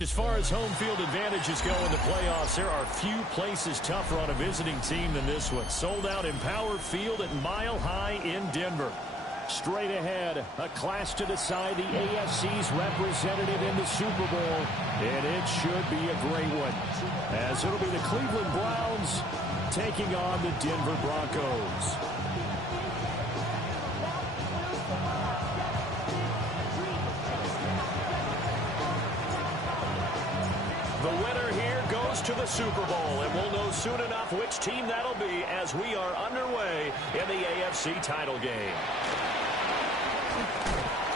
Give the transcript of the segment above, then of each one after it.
As far as home field advantages go in the playoffs, there are few places tougher on a visiting team than this one. Sold out in Power Field at Mile High in Denver. Straight ahead, a clash to decide the AFC's representative in the Super Bowl, and it should be a great one, as it'll be the Cleveland Browns taking on the Denver Broncos. The winner here goes to the Super Bowl, and we'll know soon enough which team that'll be as we are underway in the AFC title game.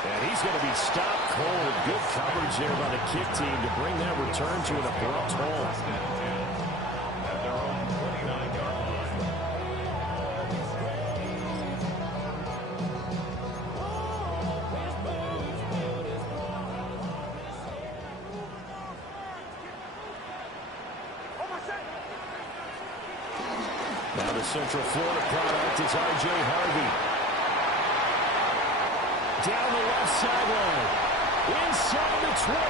And he's going to be stopped cold. Good coverage there by the kick team to bring that return to an abrupt halt. Now the Central Florida product is R.J. Harvey. Down the left sideline. Inside the 20.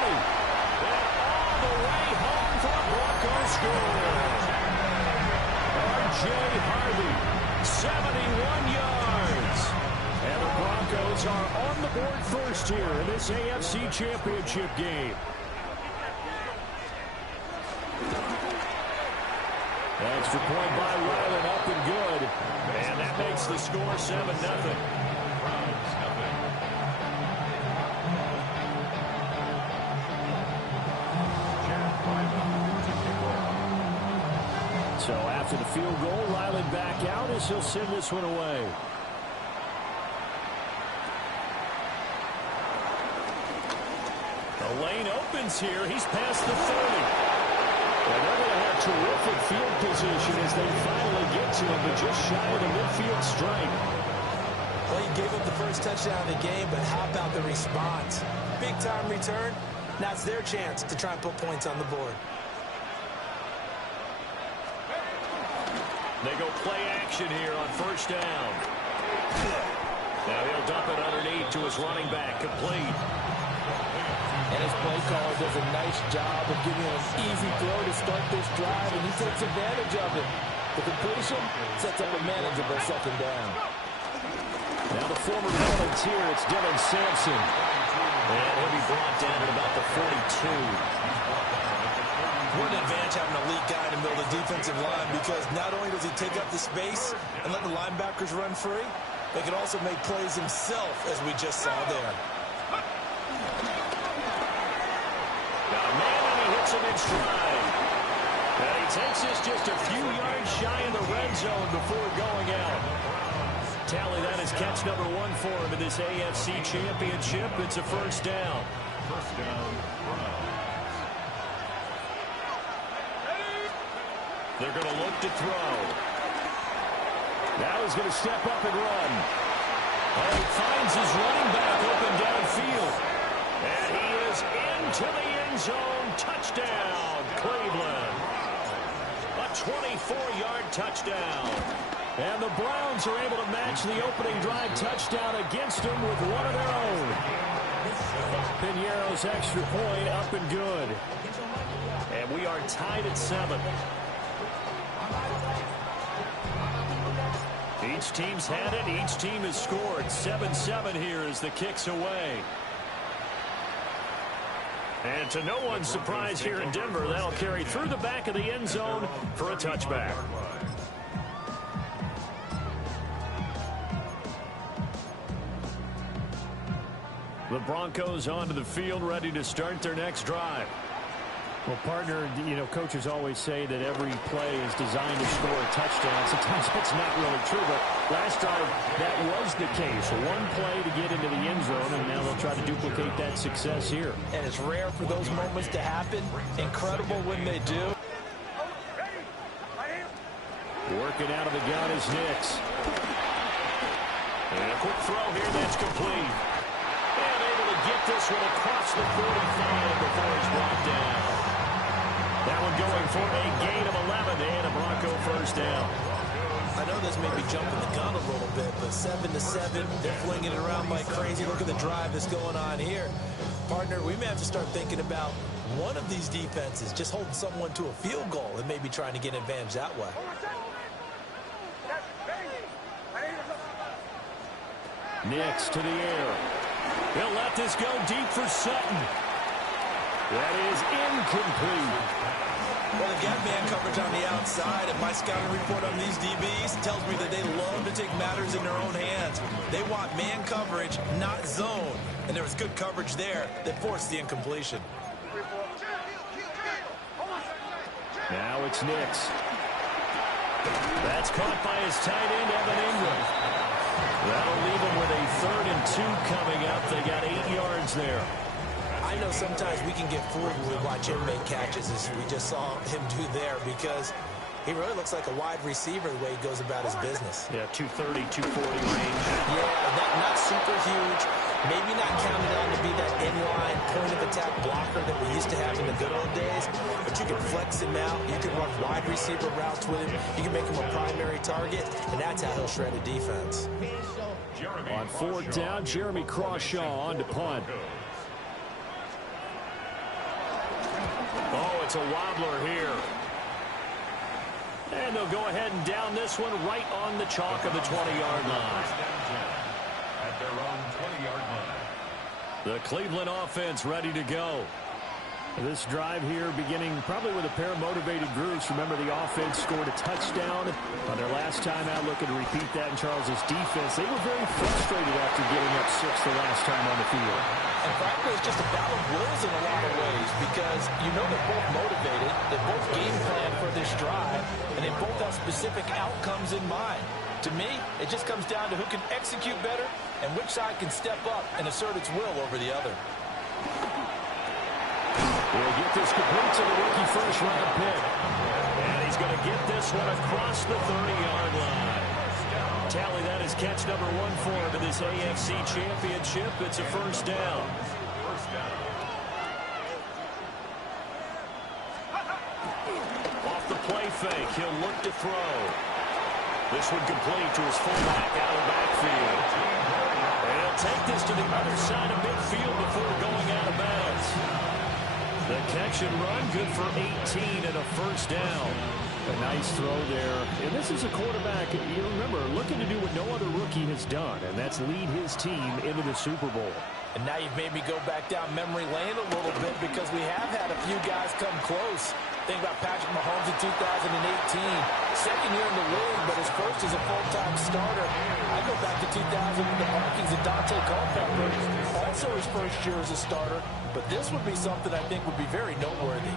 And all the way home for a Broncos score. R.J. Harvey, 71 yards. And the Broncos are on the board first here in this AFC Championship game. Extra point by Ryland, up and good. And that makes the score 7-0. So after the field goal, Ryland back out as he'll send this one away. The lane opens here. He's past the 30. And they're going to have terrific field position as they finally get to him, but just shy of the midfield stripe. Well, he gave up the first touchdown of the game, but how about the response? Big-time return. Now it's their chance to try and put points on the board. They go play action here on first down. Now he'll dump it underneath to his running back, complete. And his play caller does a nice job of giving him an easy throw to start this drive, and he takes advantage of it. The completion sets up a manageable second down. Now the former Volunteer, it's Dylan Sampson. And he'll be brought down at about the 42. What an advantage having an elite guy in the middle of the defensive line, because not only does he take up the space and let the linebackers run free, but he can also make plays himself, as we just saw there. Him in stride. And he takes this just a few yards shy of the red zone before going out. Tally, that is catch number 1 for him in this AFC Championship. It's a first down. First down. They're going to look to throw. Now he's going to step up and run. And he finds his running back open downfield. And he is into the end zone. Touchdown, Cleveland. A 24-yard touchdown. And the Browns are able to match the opening drive touchdown against them with one of their own. Piñeiro's extra point up and good. And we are tied at 7. Each team's had it. Each team has scored. 7-7 here as the kick's away. And to no one's surprise here in Denver, that'll carry through the back of the end zone for a touchback. The Broncos onto the field, ready to start their next drive. Well, partner, you know, coaches always say that every play is designed to score a touchdown. Sometimes that's not really true, but last drive, that was the case. One play to get into the end zone, and now they'll try to duplicate that success here. And it's rare for those moments to happen. Incredible when they do. Working out of the gun is Nix. And a quick throw here that's complete. And able to get this one across the 45 before he's brought down. That one going for a gain of 11 and a Bronco first down. I know this may be jumping the gun a little bit, but 7-7, they're flinging it around like crazy. Look at the drive that's going on here. Partner, we may have to start thinking about one of these defenses just holding someone to a field goal and maybe trying to get an advantage that way. Nix to the air. He'll let this go deep for Sutton. That is incomplete. Well, they've got man coverage on the outside, and my scouting report on these DBs tells me that they love to take matters in their own hands. They want man coverage, not zone. And there was good coverage there that forced the incompletion. Now it's Nix. That's caught by his tight end, Evan Ingram. That'll leave him with a 3rd and 2 coming up. They got 8 yards there. I know sometimes we can get fooled when we watch him make catches, as we just saw him do there, because he really looks like a wide receiver the way he goes about his business. Yeah, 230, 240 range. Yeah, not super huge. Maybe not counted on to be that inline point-of-attack blocker that we used to have in the good old days, but you can flex him out. You can run wide receiver routes with him. You can make him a primary target, and that's how he'll shred a defense. On 4th down, Jeremy Crawshaw on to punt. Oh, it's a wobbler here. And they'll go ahead and down this one right on the chalk of the 20-yard line. At their own 20-yard line. The Cleveland offense ready to go. This drive here beginning probably with a pair of motivated groups. Remember, the offense scored a touchdown on their last time out. Looking to repeat that in Charles's defense. They were very frustrated after giving up 6 the last time on the field. And frankly, it's just a battle of wills in a lot of ways, because you know they're both motivated, they both game plan for this drive, and they both have specific outcomes in mind. To me, it just comes down to who can execute better and which side can step up and assert its will over the other. We'll get this complete to the rookie first-round pick. And he's going to get this one across the 30-yard line. Tally that is catch number 1 for him in this AFC Championship. It's a first down. Off the play fake, he'll look to throw. This one complete to his fullback out of the backfield. And he'll take this to the other side of midfield before going out of bounds. The catch and run, good for 18 and a first down. A nice throw there. And this is a quarterback, you remember, looking to do what no other rookie has done, and that's lead his team into the Super Bowl. And now you've made me go back down memory lane a little bit, because we have had a few guys come close. Think about Patrick Mahomes in 2018. Second year in the league, but his first as a full-time starter. I go back to 2000 with the Vikings and Dante Culpepper. Also his first year as a starter. But this would be something I think would be very noteworthy.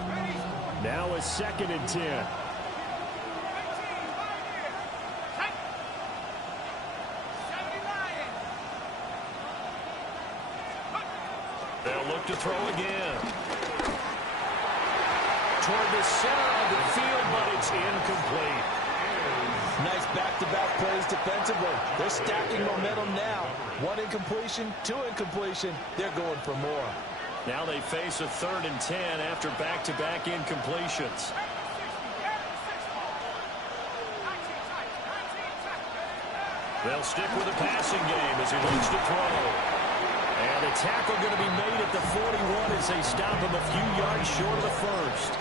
Now a 2nd and 10. They'll look to throw again. Toward the center of the field, but it's incomplete. Nice back-to-back plays defensively. They're stacking momentum now. 1 incompletion, 2 incompletion. They're going for more. Now they face a 3rd and 10 after back-to-back incompletions. They'll stick with the passing game as he looks to throw. And a tackle going to be made at the 41 as they stop him a few yards short of the first.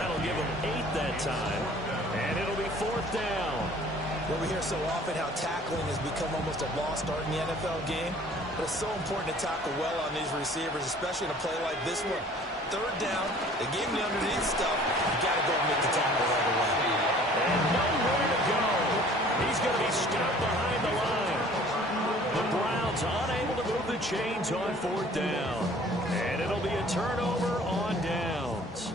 That'll give him 8 that time. And it'll be 4th down. Well, we hear so often how tackling has become almost a lost art in the NFL game. But it's so important to tackle well on these receivers, especially in a play like this one. 3rd down, they gave him the underneath stuff. You got to go and make the tackle right away. And nowhere to go. He's going to be stopped behind the line. The Browns unable to move the chains on 4th down. And it'll be a turnover on downs.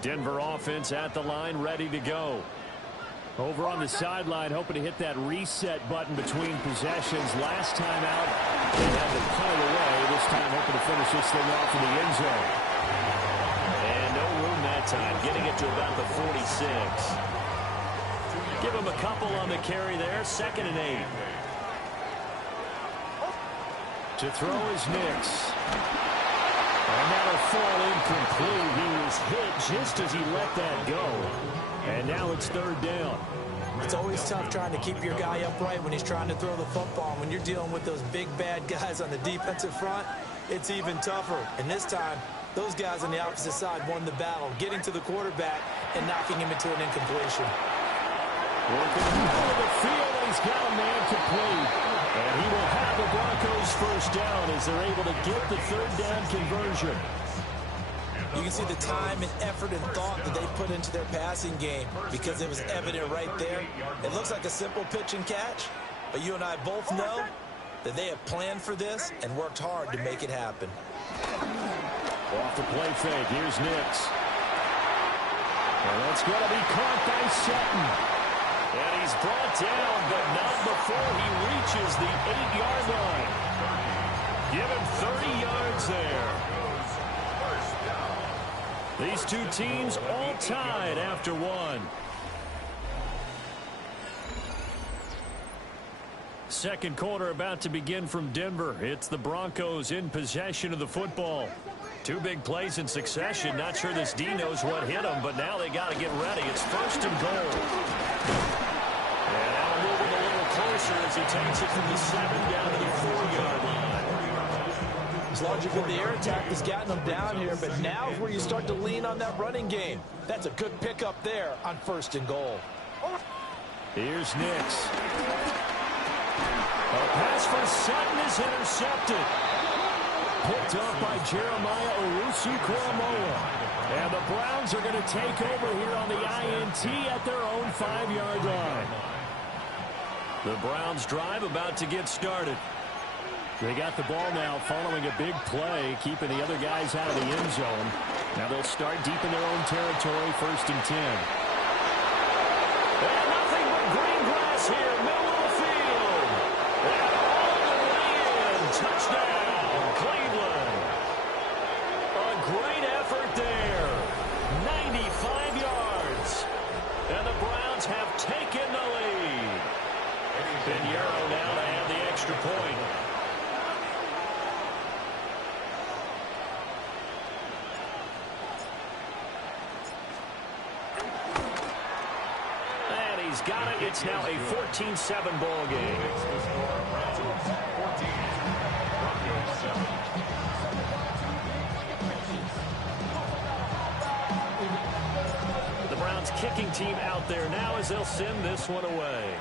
Denver offense at the line, ready to go. Over on the sideline, hoping to hit that reset button between possessions. Last time out, they had to punt it away. This time, hoping to finish this thing off in the end zone. And no room that time, getting it to about the 46. Give him a couple on the carry there. 2nd and 8. To throw is Nix. And that'll fall incomplete. He was hit just as he let that go. And now it's 3rd down. It's always tough trying to keep your guy upright when he's trying to throw the football. When you're dealing with those big, bad guys on the defensive front, it's even tougher. And this time, those guys on the opposite side won the battle, getting to the quarterback and knocking him into an incompletion. Working in the middle of the field, and he's got a man complete. And he will have the Broncos 1st down as they're able to get the 3rd down conversion. You can see the time and effort and thought that they put into their passing game because it was evident right there. It looks like a simple pitch and catch, but you and I both know that they have planned for this and worked hard to make it happen. Off the play fake, here's Nix. And that's going to be caught by Sutton. And he's brought down, but not before he reaches the 8-yard line. Give him 30 yards there. These two teams all tied after one. Second quarter about to begin from Denver. It's the Broncos in possession of the football. 2 big plays in succession. Not sure this D knows what hit him, but now they got to get ready. It's 1st and goal. And now moving a little closer as he takes it from the 7 down to the 4-yard line. It's largely been the air attack that's gotten them down here, but now is where you start to lean on that running game. That's a good pickup there on 1st and goal. Here's Nix. A pass for Sutton is intercepted. Picked up by Jeremiah Owusu-Koramoah. And the Browns are going to take over here on the INT at their own 5-yard line. The Browns drive about to get started. They got the ball now following a big play, keeping the other guys out of the end zone. Now they'll start deep in their own territory, 1st and 10. And nothing but green grass here, middle of the field. And all the way in, touchdown, Cleveland. A great effort there, 95 yards. And the Browns have taken the lead. Pinheiro now to have the extra point. He's got it. It's now a 14-7 ball game. The Browns kicking team out there now as they'll send this one away.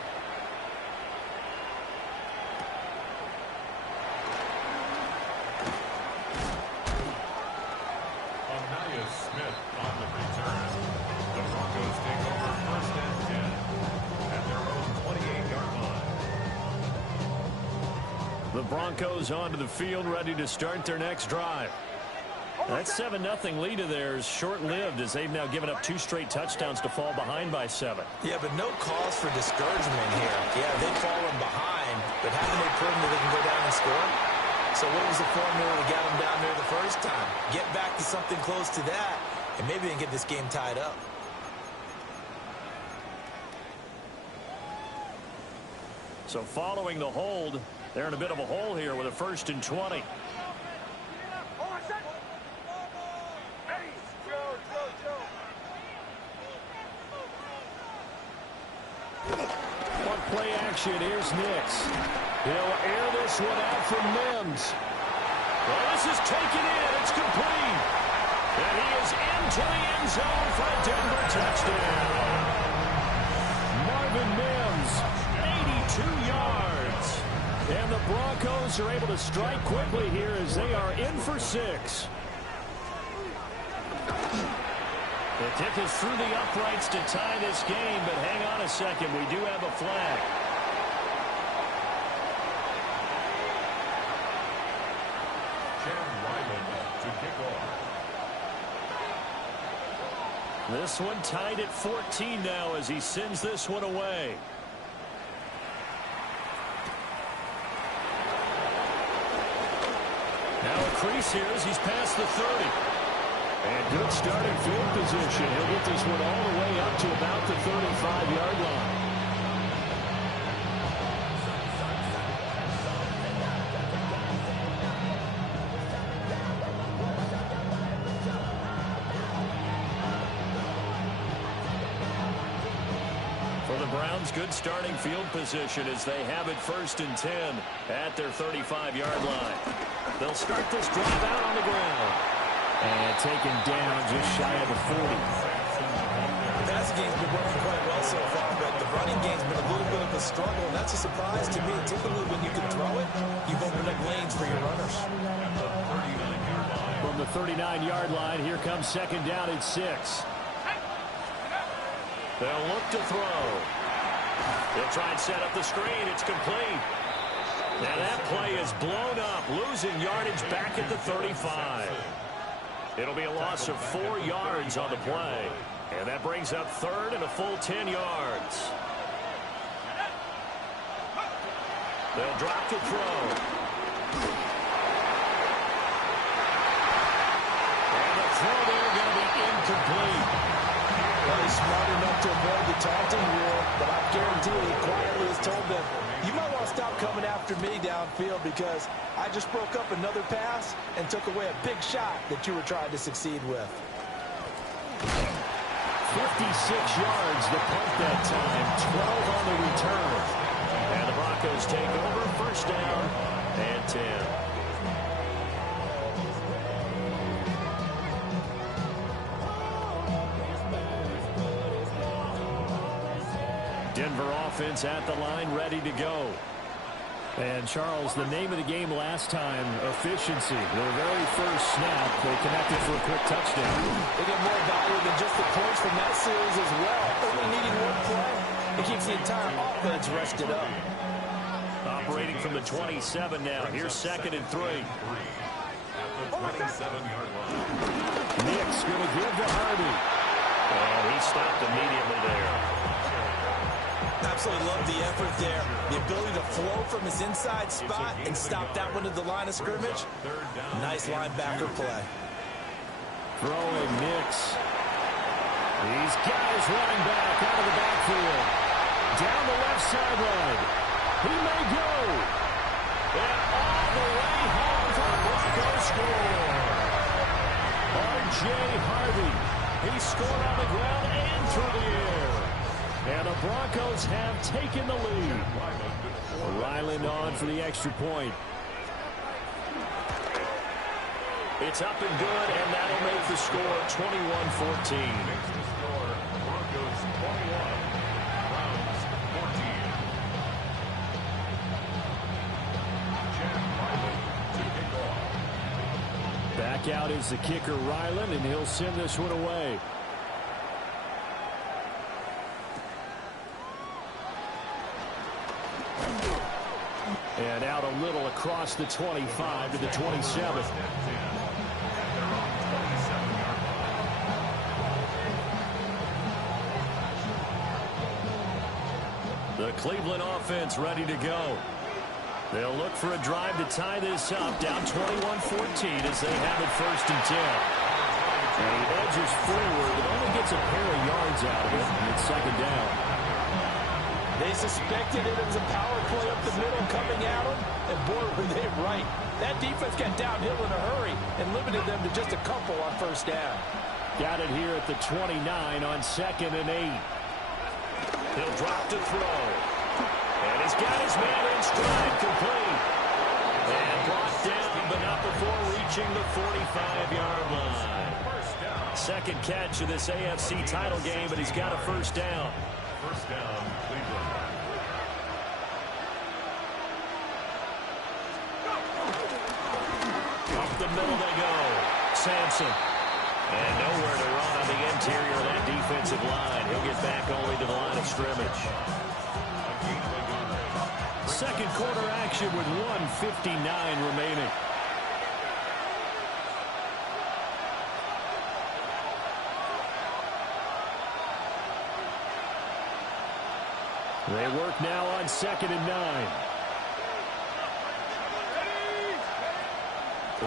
Smith on the return. The Broncos take over 1st and 10 at their own 28-yard line. The Broncos onto the field, ready to start their next drive. That 7-0 lead of theirs short-lived as they've now given up 2 straight touchdowns to fall behind by 7. Yeah, but no cause for discouragement here. Yeah, they've fallen behind, but haven't they proven that they can go down and score? So what was the formula that got them down there the first time? Get back to something close to that, and maybe they can get this game tied up. So following the hold, they're in a bit of a hole here with a 1st and 20. One play action. Here's Nix. He'll air this one out from Mims. Well, this is taken in. It's complete. And he is into the end zone for a Denver touchdown. Marvin Mims, 82 yards. And the Broncos are able to strike quickly here as they are in for 6. The kick is through the uprights to tie this game, but hang on a second. We do have a flag. to kick off. This one tied at 14 now as he sends this one away. Now a crease here as he's past the 30. And good starting field position. He'll get this one all the way up to about the 35-yard line. For the Browns, good starting field position as they have it 1st and 10 at their 35-yard line. They'll start this drive out on the ground. And taken down just shy of the 40. The passing game's been working quite well so far, but the running game's been a little bit of a struggle, and that's a surprise to me. Typically, when you can throw it, you've opened up lanes for your runners. From the 39-yard line, here comes 2nd down and 6. They'll look to throw. They'll try and set up the screen. It's complete. Now that play is blown up, losing yardage back at the 35. It'll be a loss of 4 yards on the play. And that brings up 3rd and a full 10 yards. They'll drop to throw. And the throw there going to be incomplete. Well, he's smart enough to avoid the taunting rule, but I guarantee he quietly has told them, you might want to stop coming after me downfield because I just broke up another pass and took away a big shot that you were trying to succeed with. 56 yards the punt that time, 12 on the return. And the Broncos take over, 1st down and 10. Denver offense at the line, ready to go. And, Charles, the name of the game last time, efficiency. Their very first snap, they connected for a quick touchdown. They get more value than just the points from that series as well. Only needing one play, it keeps the entire offense rested up. Operating from the 27 now. Here's 2nd and 3. Nick's going to give to Hardy. And he stopped immediately there. Absolutely love the effort there. The ability to flow from his inside spot and stop that one at the line of scrimmage. Nice linebacker play. Throwing Nix. He's got his running back out of the backfield. Down the left sideline. He may go. And all the way home for the Broncos score. R.J. Harvey. He scored on the ground and through the air. And the Broncos have taken the lead. Ryland on for the extra point. It's up and good, and that'll make the score 21-14. Broncos 21, Browns 14. Jack Ryland to kick off. Back out is the kicker, Ryland, and he'll send this one away. And out a little across the 25 to the 27. The Cleveland offense ready to go. They'll look for a drive to tie this up, down 21-14 as they have it 1st and 10. And he edges forward, but only gets a pair of yards out of it, and it's 2nd down. They suspected it was a power play up the middle coming at them, and boy, were they right. That defense got downhill in a hurry and limited them to just a couple on 1st down. Got it here at the 29 on 2nd and 8. He'll drop to throw. And he's got his man in stride, complete. And brought down, but not before reaching the 45-yard line. 2nd catch of this AFC title game, and he's got a 1st down. 1st down, Cleveland. Up the middle they go. Sampson. And nowhere to run on the interior of that defensive line. He'll get back only to the line of scrimmage. 2nd quarter action with 1:59 remaining. They work now on 2nd and 9.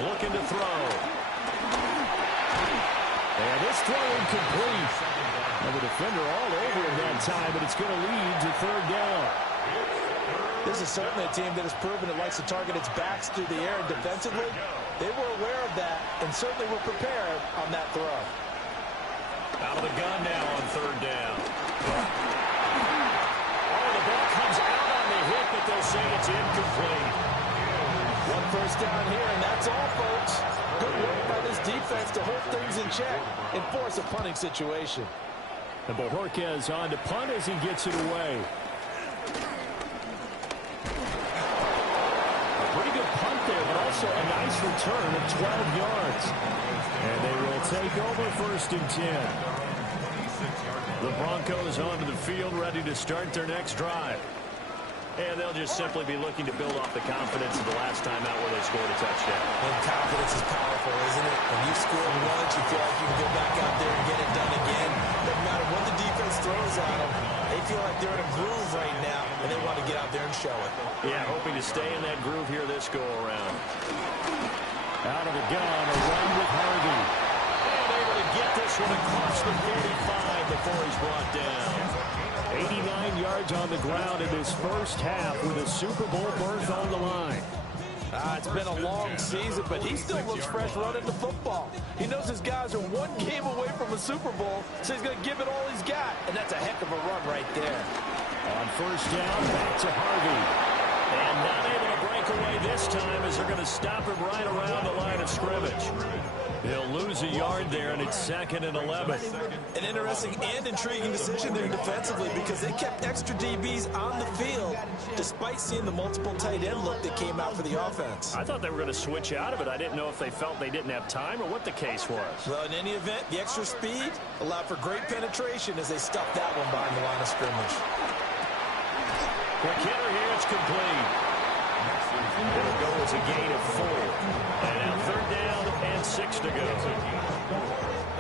Looking to throw. And this throw incomplete. And the defender all over him that time, but it's going to lead to 3rd down. This is certainly a team that has proven it likes to target its backs through the air, and defensively, they were aware of that and certainly were prepared on that throw. Out of the gun now on 3rd down. Oh, the ball comes out on the hit, but they'll say it's incomplete. 1 first down here, and that's all, folks. Good work by this defense to hold things in check and force a punting situation. And Bojorquez on to punt as he gets it away. A pretty good punt there, but also a nice return of 12 yards. And they will take over 1st and 10. The Broncos onto the field, ready to start their next drive. And they'll just simply be looking to build off the confidence of the last time out where they scored a touchdown. And confidence is powerful, isn't it? When you score once, you feel like you can go back out there and get it done again. No matter what the defense throws at them, they feel like they're in a groove right now, and they want to get out there and show it. Yeah, hoping to stay in that groove here this go-around. Out of the gun, a run with Harvey. And able to get this one across the 45 before he's brought down. 89 yards on the ground in this first half with a Super Bowl berth on the line. It's been a long season, but he still looks fresh running the football. He knows his guys are 1 game away from a Super Bowl, so he's going to give it all he's got, and that's a heck of a run right there. On 1st down, back to Harvey. And not able to break away this time as they're going to stop him right around the line of scrimmage. He'll lose a yard there, and it's 2nd and 11. An interesting and intriguing decision there defensively because they kept extra DBs on the field despite seeing the multiple tight end look that came out for the offense. I thought they were going to switch out of it. I didn't know if they felt they didn't have time or what the case was. Well, in any event, the extra speed allowed for great penetration as they stuffed that one behind the line of scrimmage. Quick hitter here, it's complete. It'll go as a gain of 4. And now 3rd down and 6 to go.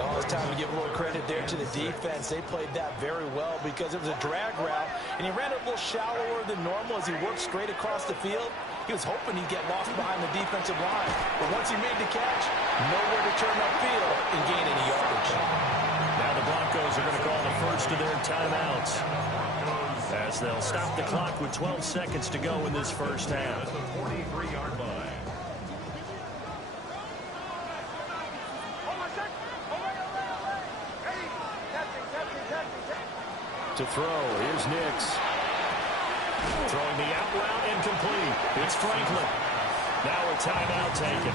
Oh, it's time to give a little credit there to the defense. They played that very well because it was a drag route, and he ran it a little shallower than normal as he worked straight across the field. He was hoping he'd get lost behind the defensive line. But once he made the catch, nowhere to turn upfield and gain any yardage. Now the Broncos are going to call the first of their timeouts, as they'll stop the clock with 12 seconds to go in this first half. 43-yard line. To throw, here's Nix. Throwing the out route incomplete. It's Franklin. Now a timeout taken.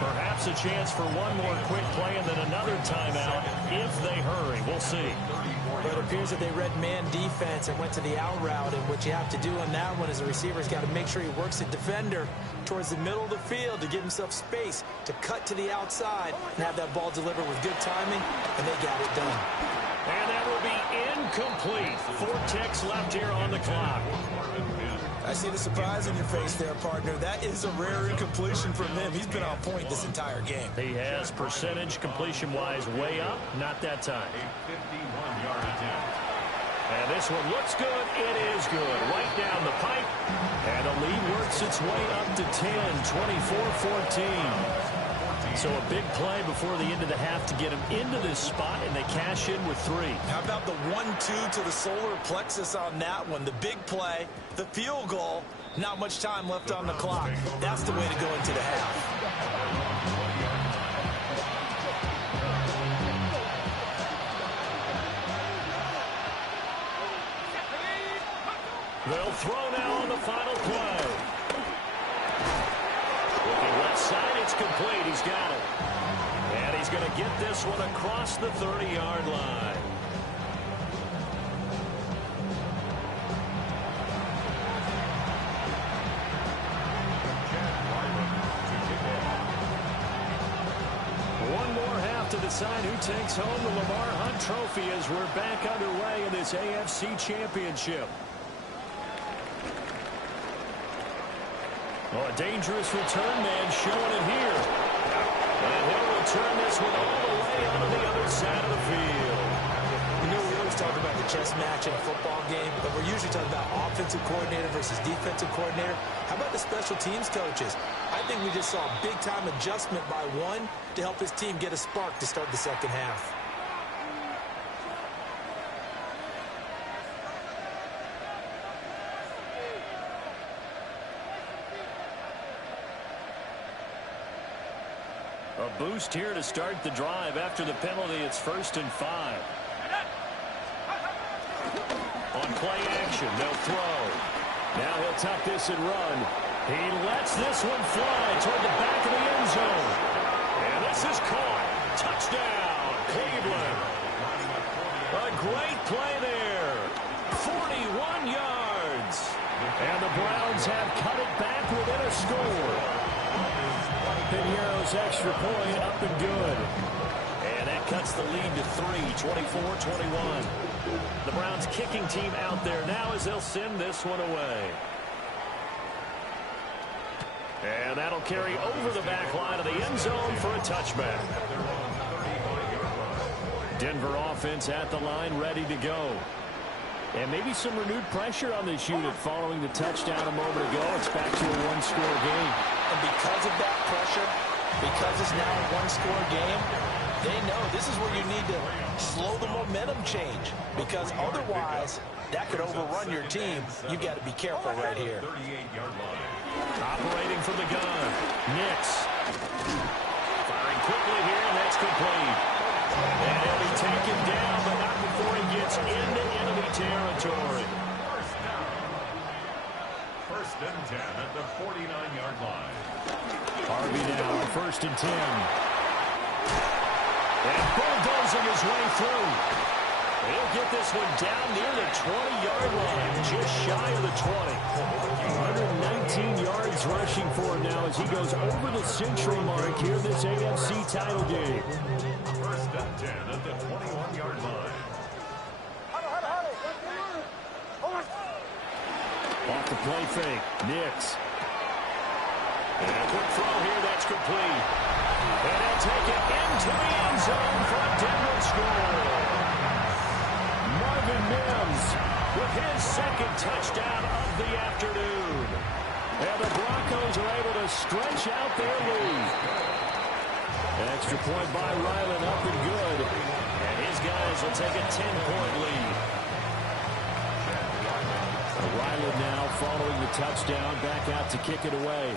Perhaps a chance for one more quick play and then another timeout if they hurry. We'll see. But it appears that they read man defense and went to the out route, and what you have to do on that one is the receiver's got to make sure he works the defender towards the middle of the field to give himself space to cut to the outside and have that ball delivered with good timing, and they got it done. And that will be incomplete. 4 ticks left here on the clock. I see the surprise in your face there, partner. That is a rare incompletion from him. He's been on point this entire game. He has percentage completion-wise way up. Not that time. A 51-yard attempt. And this one looks good. It is good. Right down the pipe. And the lead works its way up to 10, 24-14. So a big play before the end of the half to get him into this spot, and they cash in with 3. How about the 1-2 to the solar plexus on that one? The big play, the field goal, not much time left on the clock. That's the way to go into the half. They'll throw now on the final play. Looking left side, it's complete. He's got it. And he's going to get this one across the 30-yard line. One more half to decide who takes home the Lamar Hunt Trophy as we're back underway in this AFC Championship. Oh, a dangerous return man showing it here. And he'll return this one all the way onto the other side of the field. You know, we always talk about the chess match in a football game, but we're usually talking about offensive coordinator versus defensive coordinator. How about the special teams coaches? I think we just saw a big-time adjustment by one to help his team get a spark to start the second half. A boost here to start the drive. After the penalty, it's 1st and 5. On play action, they'll throw. Now he'll tuck this and run. He lets this one fly toward the back of the end zone. And this is caught. Touchdown, Cleveland. A great play there. 41 yards. And the Browns have cut it back within a score. Pinheiro's extra point up and good. And that cuts the lead to 3, 24-21. The Browns kicking team out there now as they'll send this one away. And that'll carry over the back line of the end zone for a touchback. Denver offense at the line, ready to go. And maybe some renewed pressure on this unit following the touchdown a moment ago. It's back to a one-score game. And because of that pressure, because it's now a one-score game, they know this is where you need to slow the momentum change. Because otherwise, that could overrun your team. You've got to be careful right here. Operating from the gun. Nix. Firing quickly here, and that's complete. And he'll be taken down, but not before he gets into enemy territory. First and 10 at the 49-yard line. Harvey now on 1st and 10. And bulldozing his way through. He'll get this one down near the 20-yard line, just shy of the 20. 119 yards rushing for him now as he goes over the century mark here in this AFC title game. First and 10 at the 21-yard line. Off the play fake, Nix. And a quick throw here, that's complete. And they'll take it into the end zone for a Denver score. Marvin Mims with his second touchdown of the afternoon. And the Broncos are able to stretch out their lead. An extra point by Ryland, up and good. And his guys will take a 10-point lead. Ryland now following the touchdown, back out to kick it away.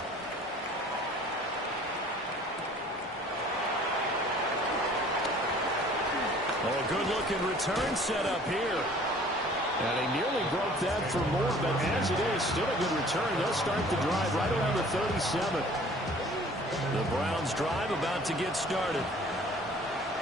Oh, good-looking return set up here. And they nearly broke that for more, but as it is, still a good return. They'll start the drive right around the 37. The Browns drive about to get started.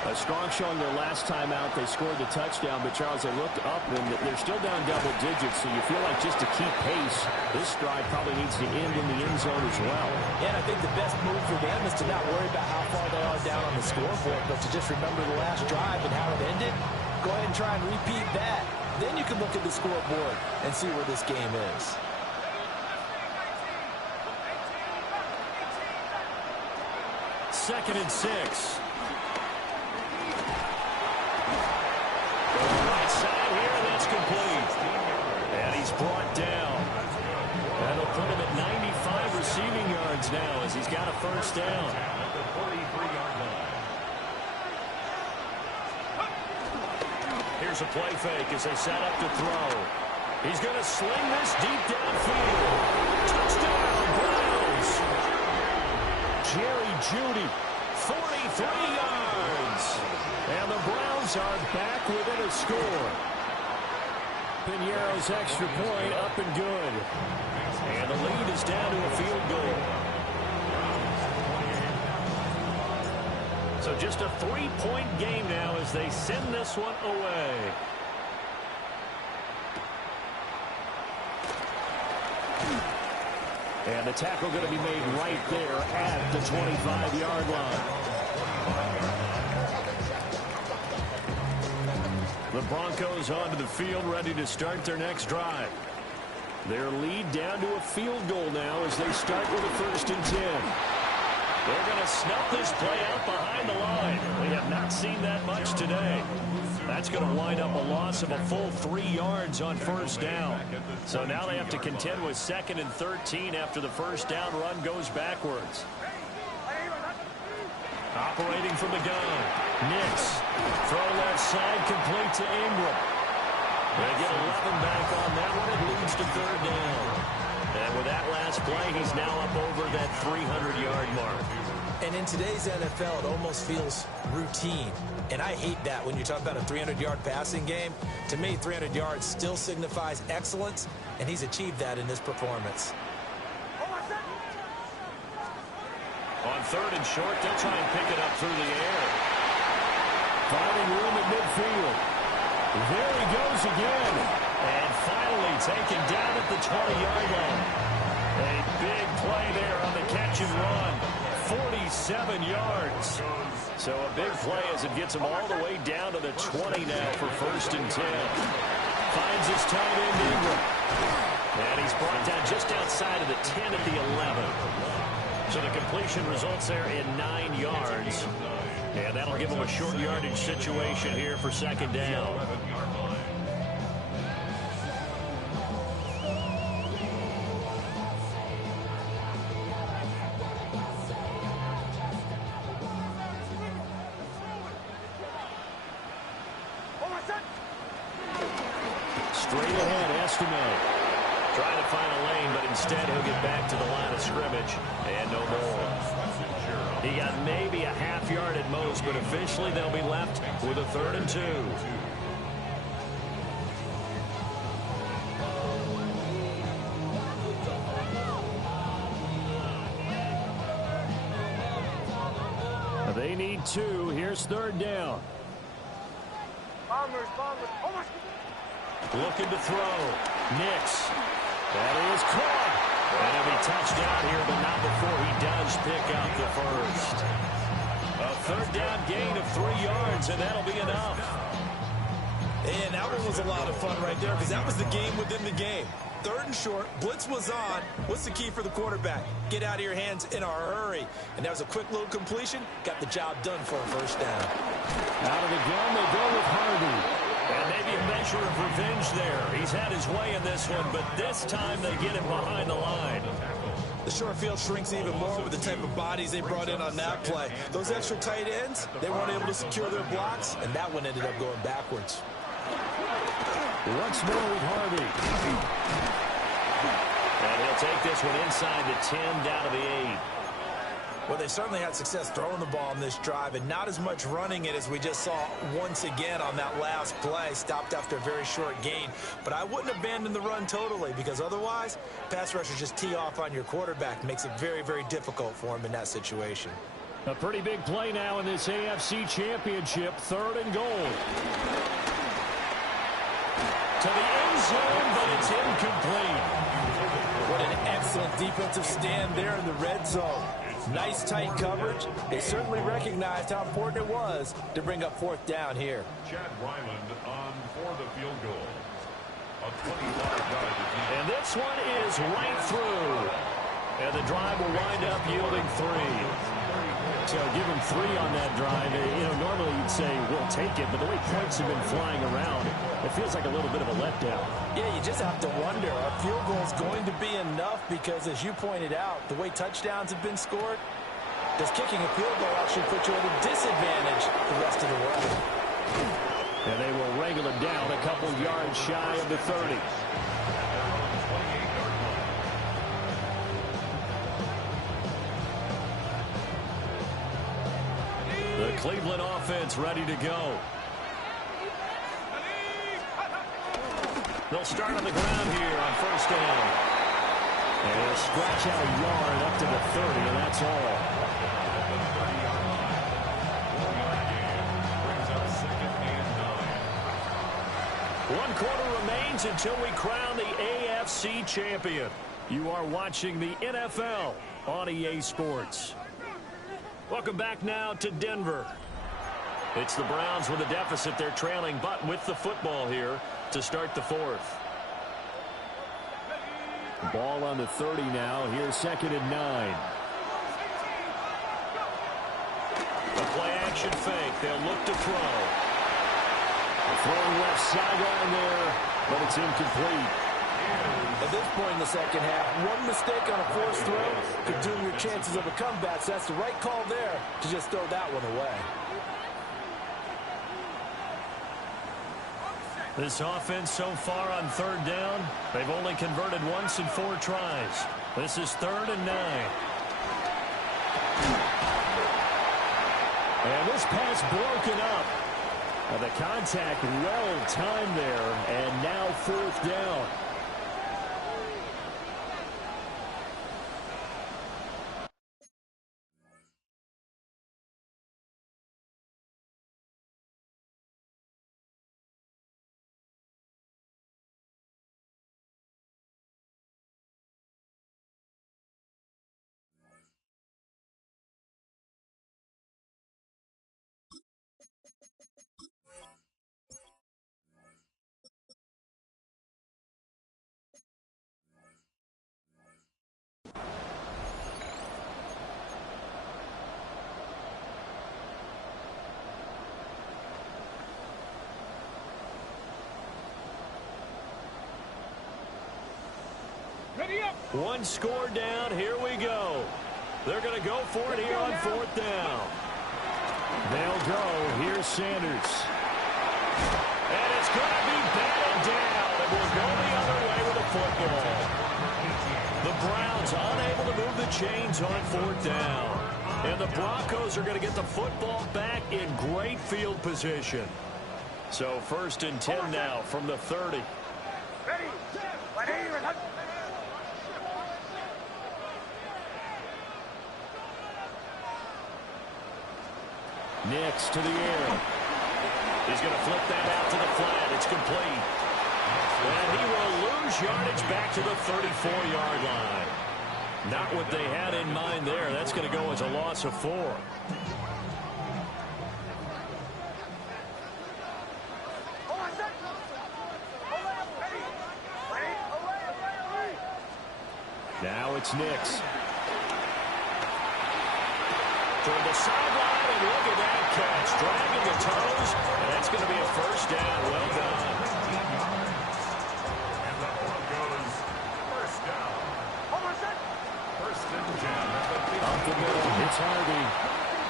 A strong showing their last time out. They scored the touchdown, but Charles, they looked up, and they're still down double digits, so you feel like just to keep pace, this drive probably needs to end in the end zone as well. Yeah, and I think the best move for them is to not worry about how far they are down on the scoreboard, but to just remember the last drive and how it ended. Go ahead and try and repeat that. Then you can look at the scoreboard and see where this game is. Second and 6. Complete. And he's brought down. That'll put him at 95 receiving yards now as he's got a first down. At the 43-yard line. Here's a play fake as they set up to throw. He's going to sling this deep downfield. Touchdown, Browns. Jerry Jeudy, 43 yards. And the Browns are back within a score. Pinheiro's extra point up and good. And the lead is down to a field goal. So just a 3-point game now as they send this one away. And the tackle going to be made right there at the 25-yard line. The Broncos onto the field, ready to start their next drive. Their lead down to a field goal now as they start with a 1st and 10. They're going to snuff this play out behind the line. We have not seen that much today. That's going to wind up a loss of a full 3 yards on first down. So now they have to contend with 2nd and 13 after the first down run goes backwards. Operating from the gun. Nix. Throw left side, complete to Ingram. They get 11 back on that one. It leads to 3rd down. And with that last play, he's now up over that 300-yard mark. And in today's NFL, it almost feels routine. And I hate that when you talk about a 300-yard passing game. To me, 300 yards still signifies excellence, and he's achieved that in this performance. On 3rd and short, they'll try and pick it up through the air. Finding room at midfield. There he goes again. And finally taken down at the 20-yard line. A big play there on the catch and run. 47 yards. So a big play as it gets him all the way down to the 20 now for 1st and 10. Finds his tight end Ingram. And he's brought down just outside of the 10 at the 11. So the completion results there in 9 yards. And that'll give him a short yardage situation here for 2nd down. Straight ahead, Estimate. Trying to find a lane, but instead he'll get back to the line of scrimmage. And no more. He got maybe a half yard at most, but officially they'll be left with a 3rd and 2. They need 2. Here's 3rd down. Looking to throw. Nix. That is caught. And he'll be touched down here, but not before he does pick up the first. A 3rd down gain of 3 yards, and that'll be enough. And that one was a lot of fun right there because that was the game within the game. 3rd and short, blitz was on. What's the key for the quarterback? Get out of your hands in a hurry. And that was a quick little completion. Got the job done for a 1st down. Out of the gun, they go with Harvey. And maybe a measure of revenge there. He's had his way in this one, but this time they get him behind the line. The short field shrinks even more with the type of bodies they brought in on that play. Those extra tight ends, they weren't able to secure their blocks, and that one ended up going backwards. Once more with Harvey. And he'll take this one inside the 10 down to the 8. Well, they certainly had success throwing the ball in this drive and not as much running it as we just saw once again on that last play. Stopped after a very short gain. But I wouldn't abandon the run totally because otherwise, pass rushers just tee off on your quarterback. Makes it very, very difficult for him in that situation. A pretty big play now in this AFC Championship. 3rd and goal. To the end zone, but it's incomplete. What an excellent defensive stand there in the red zone. Nice tight coverage. They certainly recognized how important it was to bring up 4th down here. Chad Ryland on for the field goal. A 25-yard. And this one is right through. And the drive will wind up yielding 3. So give him 3 on that drive. Normally you'd say, we'll take it, but the way points have been flying around, it feels like a little bit of a letdown. Yeah, you just have to wonder, are field goals going to be enough? Because as you pointed out, the way touchdowns have been scored, does kicking a field goal actually put you at a disadvantage the rest of the way? And they will wrangle it down a couple yards shy of the 30. The Cleveland offense ready to go. They'll start on the ground here on 1st down. And they'll scratch out a yard up to the 30, and that's all. One quarter remains until we crown the AFC champion. You are watching the NFL on EA Sports. Welcome back now to Denver. It's the Browns with a deficit. They're trailing, but with the football here to start the 4th. Ball on the 30 now. Here's 2nd and 9. Play-action fake. They'll look to throw. Throwing left sideline there, but it's incomplete. At this point in the second half, one mistake on a forced throw could doom your chances of a comeback. So that's the right call there to just throw that one away. This offense so far on third down, they've only converted once in 4 tries. This is 3rd and 9. And this pass broken up. The contact well timed there, and now 4th down. One score down. Here we go. They're going to go for it here on 4th down. They'll go. Here's Sanders. And it's going to be batted down. It will go the other way with the football. The Browns unable to move the chains on 4th down. And the Broncos are going to get the football back in great field position. So 1st and 10 now from the 30. Nix to the air. He's going to flip that out to the flat. It's complete. And he will lose yardage back to the 34-yard line. Not what they had in mind there. That's going to go as a loss of 4. Now it's Nix. Toward the sideline, and look at that catch. Dragging the toes, and that's going to be a 1st down. Well done. And the Broncos, 1st down. 1st and 10. Up the middle, it's Harvey.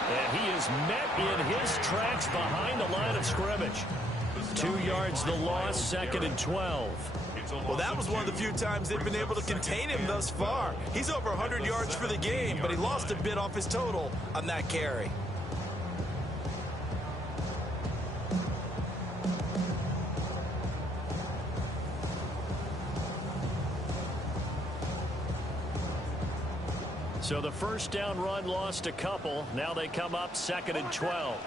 And he is met in his tracks behind the line of scrimmage. 2 yards the loss, 2nd and 12. Well, that was one of the few times they've been able to contain him thus far. He's over 100 yards for the game, but he lost a bit off his total on that carry. So the 1st down run lost a couple. Now they come up 2nd and 12.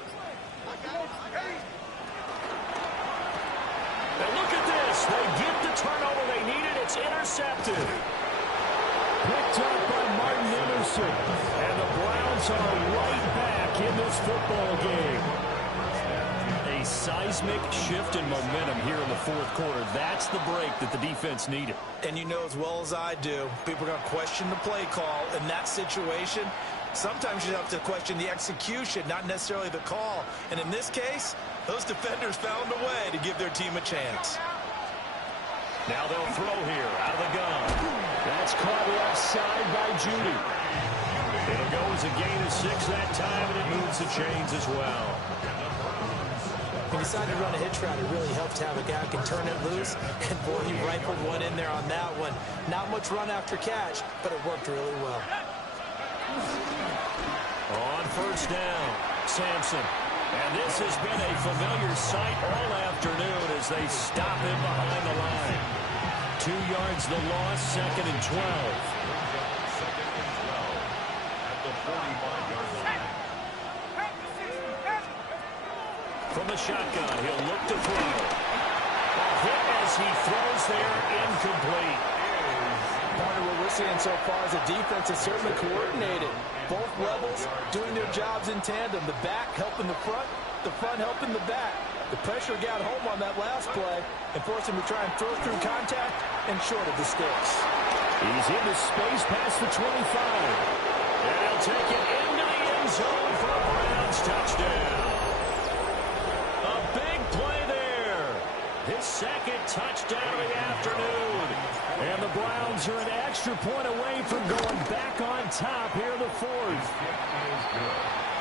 And look at this. They get the turnover they needed. It's intercepted. Picked up by Martin Emerson. And the Browns are right back in this football game. A seismic shift in momentum here in the 4th quarter. That's the break that the defense needed. And you know as well as I do, people are going to question the play call in that situation. Sometimes you have to question the execution, not necessarily the call. And in this case, those defenders found a way to give their team a chance. Now they'll throw here out of the gun. That's caught left side by Judy. It'll go as a gain of 6 that time, and it moves the chains as well. He decided to run a hitch route. It really helps to have a guy who can turn it loose. And, boy, he rifled one in there on that one. Not much run after catch, but it worked really well. On 1st down, Sampson. And this has been a familiar sight all afternoon as they stop him behind the line. 2 yards the loss, 2nd and 12. 2nd and 12 at the 45-yard line. From the shotgun, he'll look to throw. A hit as he throws there, incomplete. Partner, what we're seeing so far is the defense is certainly coordinated. Both levels doing their jobs in tandem. The back helping the front helping the back. The pressure got home on that last play and forced him to try and throw through contact and short of the sticks. He's into space past the 25. And he'll take it into the He's home for a Browns touchdown. A big play there. His second touchdown of the afternoon. And the Browns are an extra point away from going back on top here in the fourth.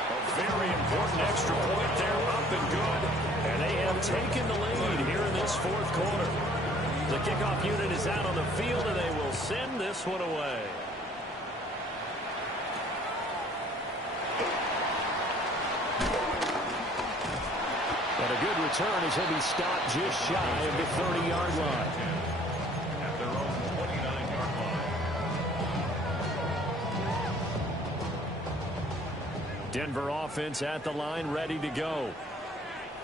A very important extra point there, up and good. And they have taken the lead here in this fourth quarter. The kickoff unit is out on the field, and they will send this one away. And a good return as he'll be stopped just shy of the 30-yard line. At their own 29-yard line. Denver offense at the line, ready to go.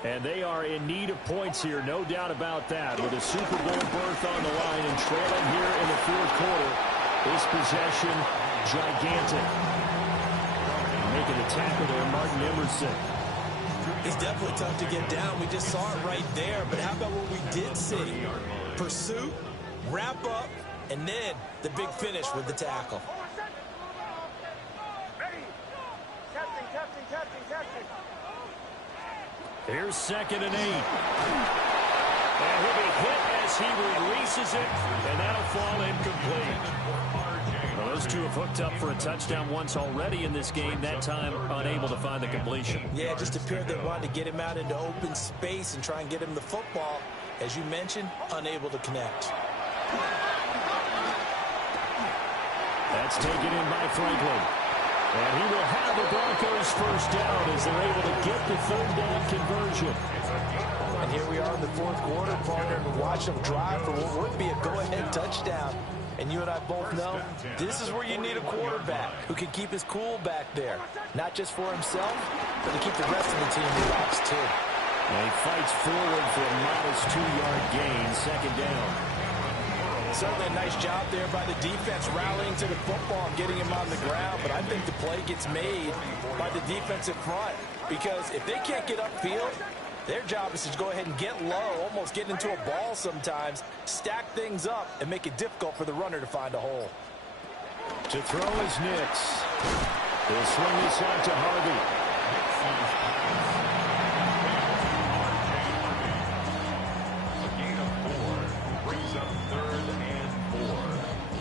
And they are in need of points here, no doubt about that. With a Super Bowl berth on the line and trailing here in the fourth quarter, this possession gigantic. Making the tackle there, Martin Emerson. He's definitely tough to get down. We just saw it right there. But how about what we did see? Pursuit, wrap up, and then the big finish with the tackle. Here's 2nd and 8. And he'll be hit as he releases it, and that'll fall incomplete. Well, those two have hooked up for a touchdown once already in this game, that time unable to find the completion. Yeah, just appeared they wanted to get him out into open space and try and get him the football. As you mentioned, unable to connect. That's taken in by Franklin. And he will have the Broncos first down as they're able to get the third down conversion. And here we are in the fourth quarter, partner, and watch them drive for what would be a go-ahead touchdown. And you and I both know this is where you need a quarterback who can keep his cool back there. Not just for himself, but to keep the rest of the team relaxed too. And he fights forward for a modest 2-yard gain, 2nd down. Certainly a nice job there by the defense rallying to the football and getting him on the ground. But I think the play gets made by the defensive front. Because if they can't get upfield, their job is to go ahead and get low, almost get into a ball sometimes, stack things up, and make it difficult for the runner to find a hole. To throw is Nix. They'll swing this out to Harvey.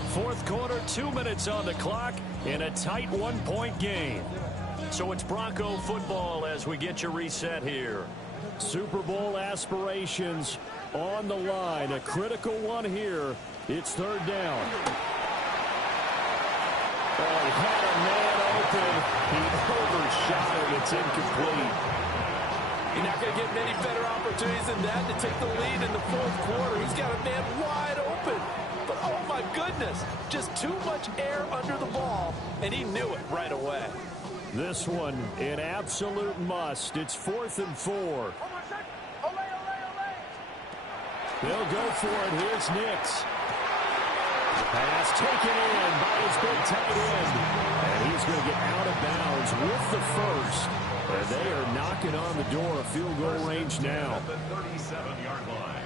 Fourth quarter, 2 minutes on the clock in a tight 1-point game. So it's Bronco football as we get you reset here. Super Bowl aspirations on the line. A critical one here. It's 3rd down. Oh, he had a man open. He overshot him. It's incomplete. You're not going to get many better opportunities than that to take the lead in the fourth quarter. He's got a man wide open. But, oh, my goodness, just too much air under the ball, and he knew it right away. This one, an absolute must. It's 4th and 4. They'll go for it. Here's Nix. Pass taken in by his big tight end. And he's going to get out of bounds with the first. And they are knocking on the door of field goal range now. At the 37-yard line.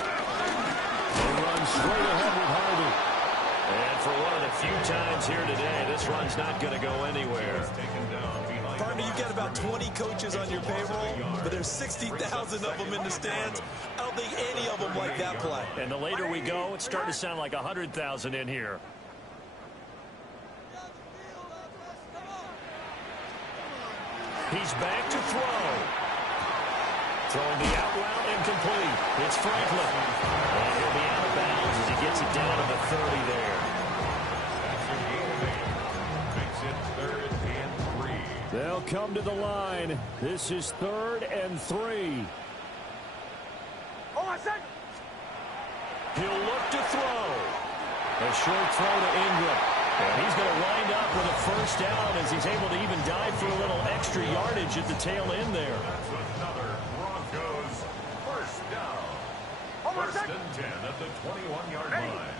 They run straight ahead with Harvey. And for one of the few times here today, this run's not going to go anywhere. Partner, you've got about 20 coaches on your payroll, but there's 60,000 of them in the stands. I don't think any of them like that play. And the later we go, it's starting to sound like 100,000 in here. He's back to throw. Throwing the out route incomplete. It's Franklin. And he'll be out of bounds as he gets it down to the 30 there. Makes it 3rd and 3. They'll come to the line. This is 3rd and 3. He'll look to throw. A short throw to Ingram. And he's going to wind up with a first down as he's able to even dive for a little extra yardage at the tail end there. That's another Broncos first down. 1st and 10 at the 21-yard line.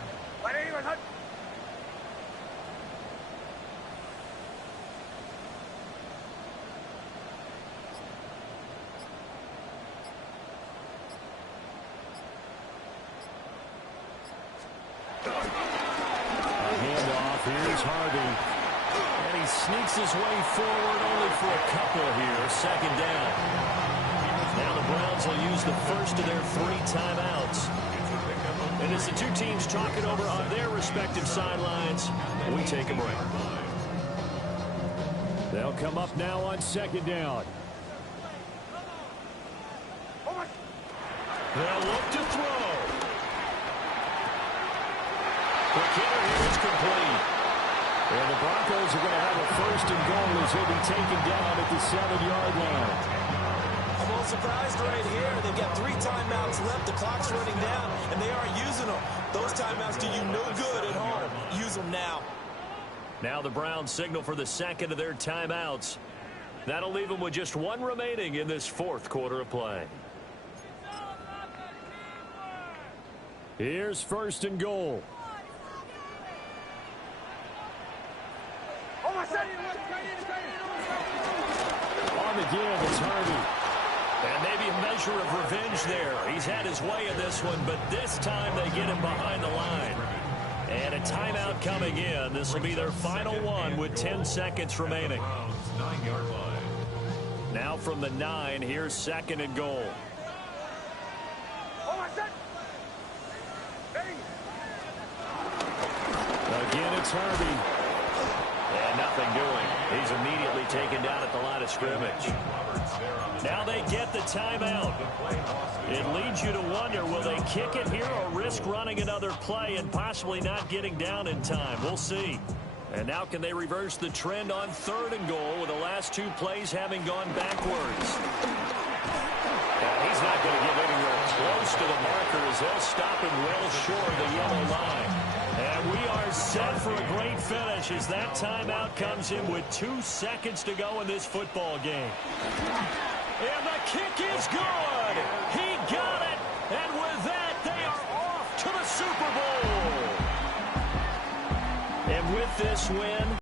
handoff. Here's Harvey. And he sneaks his way forward only for a couple here. Second down. Now the Browns will use the first of their 3 timeouts. And as the two teams talk it over on their respective sidelines, we take a break. They'll come up now on second down. They'll look to throw. The kicker here is complete. And the Broncos are going to have a first and goal as he'll be taken down at the 7-yard line. I'm a little surprised right here. They've got 3 timeouts left. The clock's running down, and they aren't using them. Those timeouts do you no good at home. Use them now. Now the Browns signal for the second of their timeouts. That'll leave them with just 1 remaining in this 4th quarter of play. Here's first and goal. On the give, it's Harvey. And maybe a measure of revenge there. He's had his way in this one, but this time they get him behind the line. And a timeout coming in. This will be their final one with 10 seconds remaining. Now from the 9, here's second and goal. Again, it's Harvey. And nothing doing. He's immediately taken down at the line of scrimmage. Now they get the timeout. It leads you to wonder, will they kick it here or risk running another play and possibly not getting down in time? We'll see. And now can they reverse the trend on third and goal with the last 2 plays having gone backwards? And he's not going to get anywhere close to the marker as they'll stop him well short of the yellow line. And we are set for a great finish as that timeout comes in with 2 seconds to go in this football game. And the kick is good. He got it. And with that, they are off to the Super Bowl. And with this win,